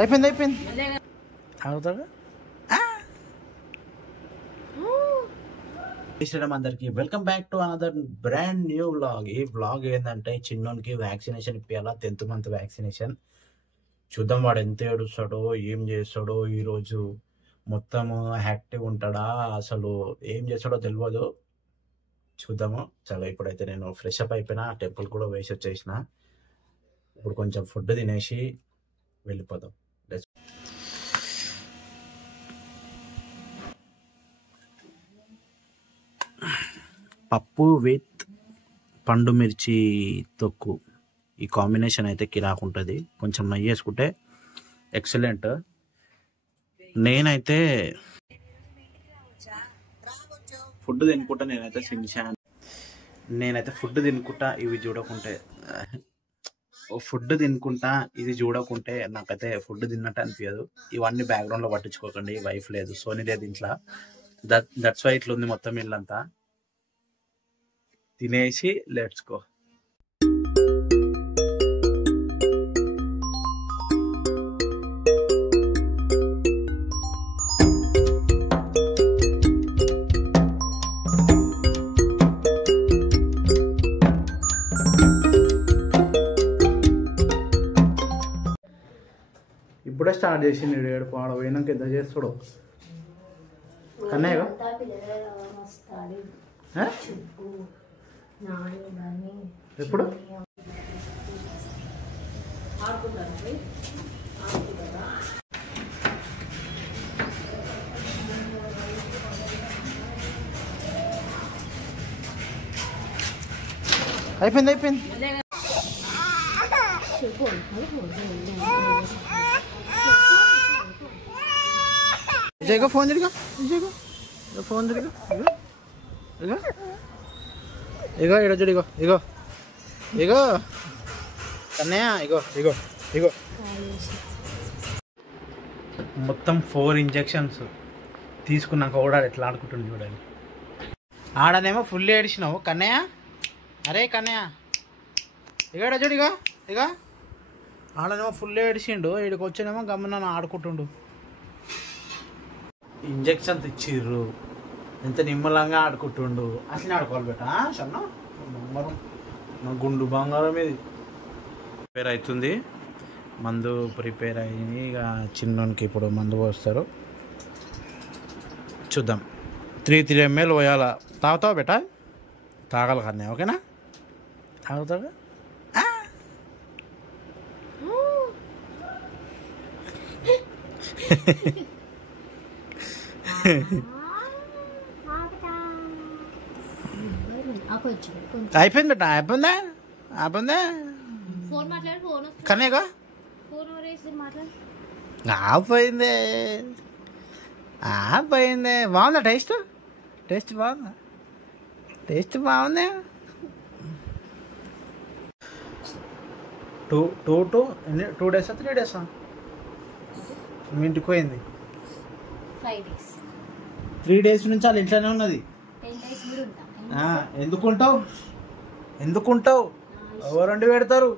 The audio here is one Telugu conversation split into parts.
అయిపోయింది అయిపోయింది అవుతాగా. అందరికి welcome back to another brand new vlog. ఈ వ్లాగ్ ఏంటంటే చిన్నోనికి వ్యాక్సినేషన్ ఇప్పియాలా, 10th month వ్యాక్సినేషన్. చూద్దాం వాడు ఎంత ఏడుస్తాడో ఏం చేస్తాడో, ఈరోజు మొత్తం యాక్టివ్ ఉంటాడా, అసలు ఏం చేస్తాడో తెలియదు. చూద్దాము. చాలా ఇప్పుడైతే నేను ఫ్రెష్ అప్ అయిపోయినా, టెంపుల్ కూడా వేసి వచ్చేసిన. ఇప్పుడు కొంచెం ఫుడ్ తినేసి వెళ్ళిపోదాం. పప్పు విత్ పండు మిర్చి తొక్కు, ఈ కాంబినేషన్ అయితే కిరాకుంటుంది. కొంచెం నెయ్యి వేసుకుంటే ఎక్సలెంట్. నేనైతే ఫుడ్ తినుకుంటా, నేనైతే ఫుడ్ తినుకుంటా ఇవి చూడకుంటే ఇది చూడకుంటే నాకైతే ఫుడ్ తిన్నట్టు అనిపించదు. ఇవన్నీ బ్యాక్గ్రౌండ్లో పట్టించుకోకండి. వైఫ్ లేదు, సోనీ లేదు ఇంట్లో. దట్స్ వై ఇట్లా ఉంది మొత్తం ఇల్లంతా. తినేసి లెట్స్ గో. ఇప్పుడే స్టార్ట్ చేసిండు ఏడు పాడ పోయినాక ఎంత చేస్తాడు కన్నయ్య. ఎప్పుడు అయిపోయింది అయిపోయింది. విజయ్గా ఫోన్ తిరిగా, విజయ్గా ఫోన్ తిరిగా. ఇగో ఇగో ఇగో చూడు, ఇగో ఇగో ఇగో కన్నయ్య, ఇగో ఇగో ఇగో. మొత్తం 4 ఇంజెక్షన్స్ తీసుకున్నాక కూడా ఎట్లా ఆడుకుంటుంది చూడండి. ఆడనేమో ఫుల్ ఏడిచినావు కన్నయ్య. అరే కన్నయ్య ఇగో చూడు, ఇగో ఇగో ఆడనేమో ఫుల్ ఏడిచిండు, వీడికి వచ్చేనేమో గమ్మున ఆడుకుంటుండు. ఇంజెక్షన్స్ ఇచ్చిర్రు, ఎంత నిమ్మలంగా ఆడుకుంటుండు. అసలు ఆడుకోవాలి బేట సన్న బంగారం, నా గుండు బంగారం. ఇది ప్రిపేర్ అవుతుంది, మందు ప్రిపేర్ అయ్యి ఇక చిన్నోనికి ఇప్పుడు మందు పోస్తారు. చూద్దాం. 3 ml పోయాలా. తాగుతావు బేట, తాగాలి కన్నా, ఓకేనా? తాగుతావు. అయిపోయింది బేట, అయిపోయిందా అయిపోయిందా కనేగా ఆపోయిందే ఆపోయిందే. బాగుందా టేస్ట్? టేస్ట్ బాగుందా? టేస్ట్ బాగుంది. 2 days 3 days మీ ఇంటికి పోయింది. 3 days నుంచి వాళ్ళు ఇంట్లోనే ఉన్నది. ఎందుకుంటావు? ఎందుకుంటావు? ఎవరు వండి పెడతారు?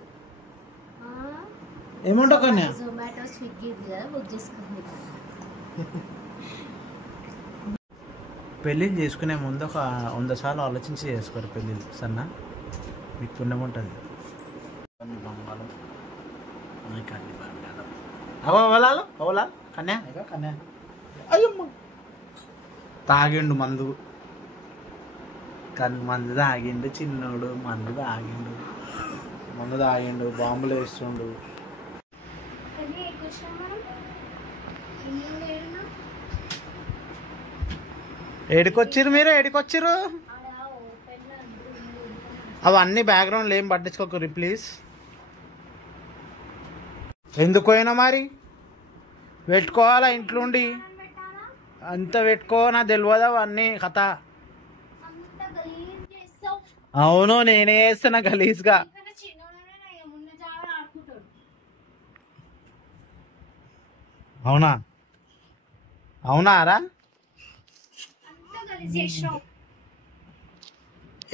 ఏముంటావు కన్యా? పెళ్ళిళ్ళు చేసుకునే ముందు ఒక 100 సార్లు ఆలోచించి చేసుకోరు పెళ్ళిళ్ళు. సన్నా మీకు పుణ్యం ఉంటుంది. అవలాలు అవలా కన్యా, ఇక కన్యా అయ్యమ్మ తాగిండు మందు. మందు తాగిండు చిన్నోడు, మందు తాగిండు, బాంబులు వేస్తుండు. ఏడికొచ్చిర్రు మీరు? ఏడికొచ్చిర్రు? అవన్నీ బ్యాక్గ్రౌండ్లో ఏం పట్టించుకోకరు ప్లీజ్. ఎందుకు పోయినా మరి? పెట్టుకోవాలా ఇంట్లో ఉండి? అంత పెట్టుకో, నా తెలియదు అవన్నీ కథ. అవును నేనే వేస్తున్నా గలీజ్గా. అవునా? అవునారా?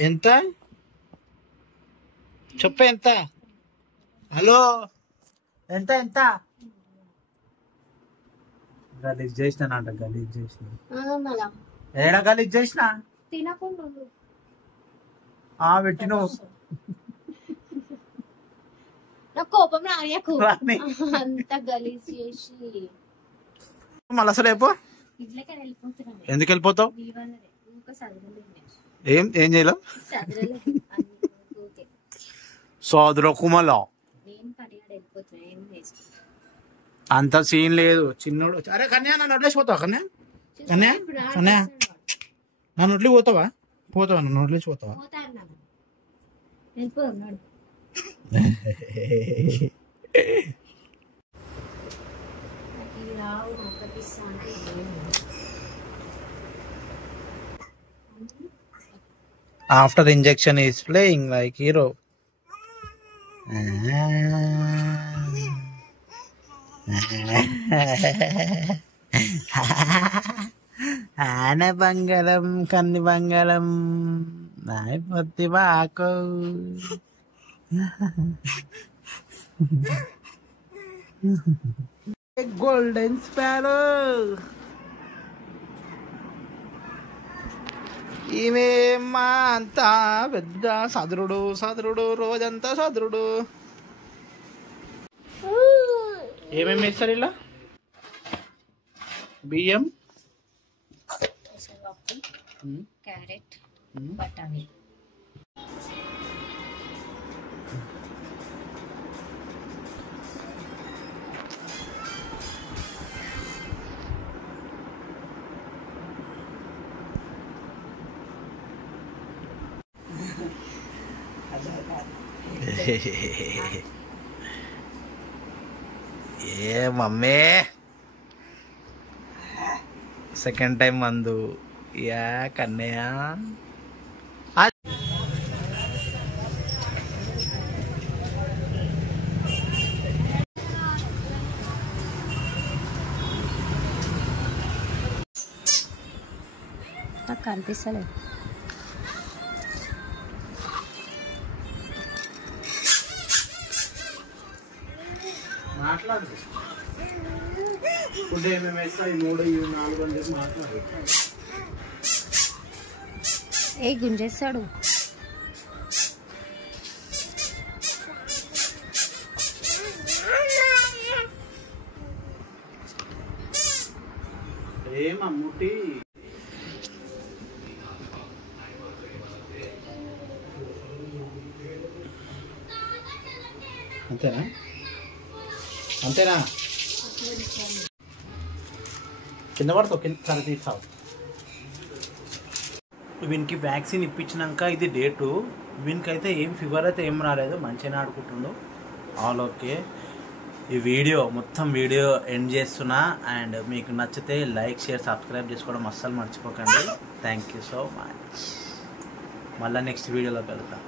ఎంత చెప్ప? ఎంత? హలో ఎంత? ఎంత గలీజ్ చేసినానంట, గలీజ్ చేసిన. ఏడా గలీజ్ చేసినా పెట్టిన కోపం అంత గలీజ్ చేసి మళ్ళీ అసలు అయిపో. ఎందుకు వెళ్ళిపోతావు? ఏం చేయలేవు సోదరకుమలో అంత సీన్ లేదు. చిన్నోడు అరే కన్యా నన్ను వదిలేసిపోతావా? కన్యా కన్యా కన్యా నన్ను వదిలి పోతావా? పోతావా? నన్ను వదిలేసి పోతావా? After the injection is playing like hero. ఆన బంగారం కన్ని బంగారం నాయ పొత్తి బాకో గోల్డెన్ స్పారో. ఈమె మా అంతా పెద్ద సదరుడు సదరుడు, రోజంతా సదరుడు. ఏమేమి వేస్తారు ఇలా? బియ్యం, క్యారెట్, బఠానీ. ఏ మమ్మీ సెకండ్ టైం మందు యా కన్నయ్య. నాకు కనిపిస్తలేదు. మాట్లాడు ఫుడ్ ఏమేమి వేస్తా, ఈ 3 ఈ 4 అని చెప్పి మాట్లాడు. ఏ గుంజేస్తాడు. ఏమమ్ముటి అంతేనా? అంతేనా? కింద పడతావు, కింద సరే తీస్తావు. వీనికి వ్యాక్సిన్ ఇప్పించినాక ఇది డే 2. వీనికైతే ఏం ఫీవర్ అయితే ఏం రాలేదు, మంచిగానే ఆడుకుంటుండు. All okay. ఈ వీడియో మొత్తం వీడియో ఎండ్ చేస్తున్నా. అండ్ మీకు నచ్చితే లైక్, షేర్, సబ్స్క్రైబ్ చేసుకోవడం అస్సలు మర్చిపోకండి. Thank you so much. మళ్ళీ నెక్స్ట్ వీడియోలో కలుద్దాం.